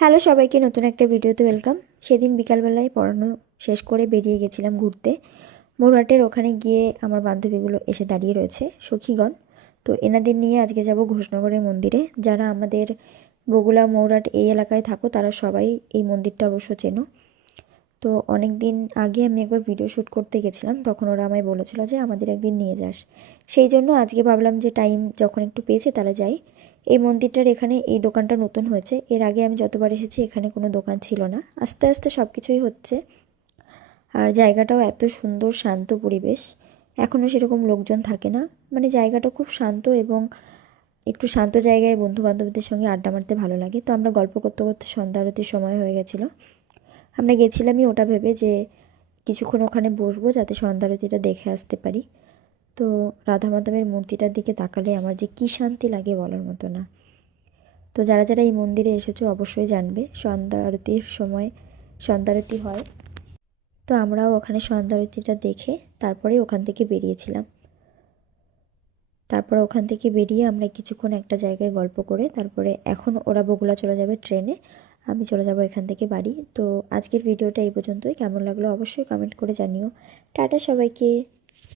Hello সবাইকে, নতুন একটা ভিডিওতে ওয়েলকাম। সেদিন বিকালবেলায় পড়ানো শেষ করে বেরিয়ে গেছিলাম ঘুরতে। মোরহাটের ওখানে গিয়ে আমার বান্ধবীগুলো এসে দাঁড়িয়ে রয়েছে, সখীগণ। তো এনাদের নিয়ে আজকে যাব ঘোষনগরের মন্দিরে। যারা আমাদের বগুলা, মৌরাট এই এলাকায় থাকো, তারা সবাই এই মন্দিরটা অবশ্য চেনো। তো অনেক দিন আগে আমি একবার ভিডিও শ্যুট করতে গেছিলাম, তখন ওরা আমায় বলেছিল যে আমাদের একদিন নিয়ে যাস। সেই জন্য আজকে ভাবলাম যে টাইম যখন একটু পেয়েছে তারা যাই। এই মন্দিরটার এখানে এই দোকানটা নতুন হয়েছে। এর আগে আমি যতবার এসেছি, এখানে কোনো দোকান ছিল না। আস্তে আস্তে সব কিছুই হচ্ছে। আর জায়গাটাও এত সুন্দর, শান্ত পরিবেশ। এখনও সেরকম লোকজন থাকে না। মানে জায়গাটা খুব শান্ত এবং একটু শান্ত জায়গায় বন্ধু বান্ধবদের সঙ্গে আড্ডা মারতে ভালো লাগে। তো আমরা গল্প করতে করতে সন্ধ্যা আরতির সময় হয়ে গেছিল। আমরা গেছিলামই ওটা ভেবে যে কিছুক্ষণ ওখানে বসবো যাতে সন্ধ্যা আরতিটা দেখে আসতে পারি। তো রাধা মাধবের মূর্তিটার দিকে তাকালে আমার যে কী শান্তি লাগে বলার মতো না। তো যারা যারা এই মন্দিরে এসেছ অবশ্যই জানবে সন্ধ্যা আরতির সময় সন্ধ্যা আরতি হয়। তো আমরাও ওখানে সন্ধ্যা আরতিটা দেখে তারপরে ওখান থেকে বেরিয়েছিলাম। তারপর ওখান থেকে বেরিয়ে আমরা কিছুক্ষণ একটা জায়গায় গল্প করে তারপরে এখন ওরা বগুলা চলে যাবে ট্রেনে, আমি চলে যাব এখান থেকে বাড়ি। তো আজকের ভিডিওটা এই পর্যন্তই। কেমন লাগল অবশ্যই কমেন্ট করে জানিও। টাটা সবাইকে।